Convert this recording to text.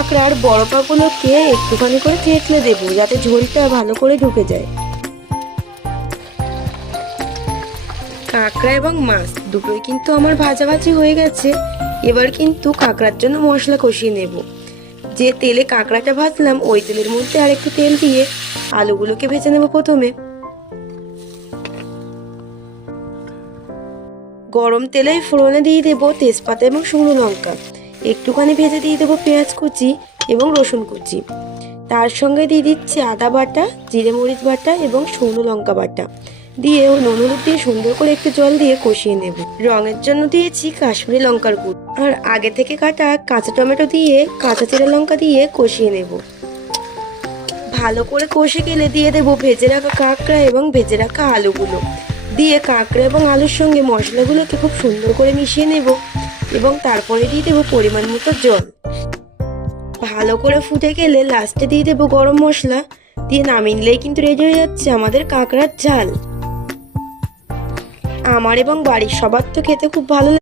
কাঁকড়ার বড় পাগুলোকে একটুখানি করে থেতলে দেবো যাতে ঝোলটা ভালো করে ঢুকে যায়। কাঁকড়া এবং মাছ দুটোই কিন্তু আমার ভাজাভাজি হয়ে গেছে। এবার কিন্তু কাঁকড়ার জন্য মশলা কষিয়ে নেব। যে তেলে কাঁকড়াটা ভাজলাম ওই তেলের মধ্যে আর একটু তেল দিয়ে আলুগুলোকে ভেজে নেব। প্রথমে গরম তেলে ফোড়নে দিয়ে দেবো তেজপাতা এবং শুকনো লঙ্কা। একটুখানি ভেজে দিয়ে দেবো পেঁয়াজ কুচি এবং রসুন কুচি। তার সঙ্গে দিয়ে দিচ্ছি আদা বাটা, জিরে মরিচ বাটা এবং শুকনো লঙ্কা বাটা দিয়ে নুন হলুদ দিয়ে সুন্দর করে একটু জল দিয়ে কষিয়ে নেব। রঙের জন্য দিয়েছি কাশ্মীরি লঙ্কার গুঁড়ো আর আগে থেকে কাটা কাঁচা টমেটো দিয়ে কাঁচা চিরা লঙ্কা দিয়ে কষিয়ে নেব। ভালো করে কষে গেলে দিয়ে দেবো ভেজে রাখা কাঁকড়া এবং ভেজে রাখা আলুগুলো দিয়ে কাঁকড়া এবং আলুর সঙ্গে মশলাগুলোকে খুব সুন্দর করে মিশিয়ে নেব এবং তারপরে দিয়ে দেবো পরিমাণ মতো জল। ভালো করে ফুটে গেলে লাস্টে দিয়ে দেবো গরম মশলা দিয়ে নামিয়ে নিলেই কিন্তু রেডি হয়ে যাচ্ছে আমাদের কাঁকড়ার ঝাল। আমার এবং বাড়ির সবার তো খেতে খুব ভালো লাগে।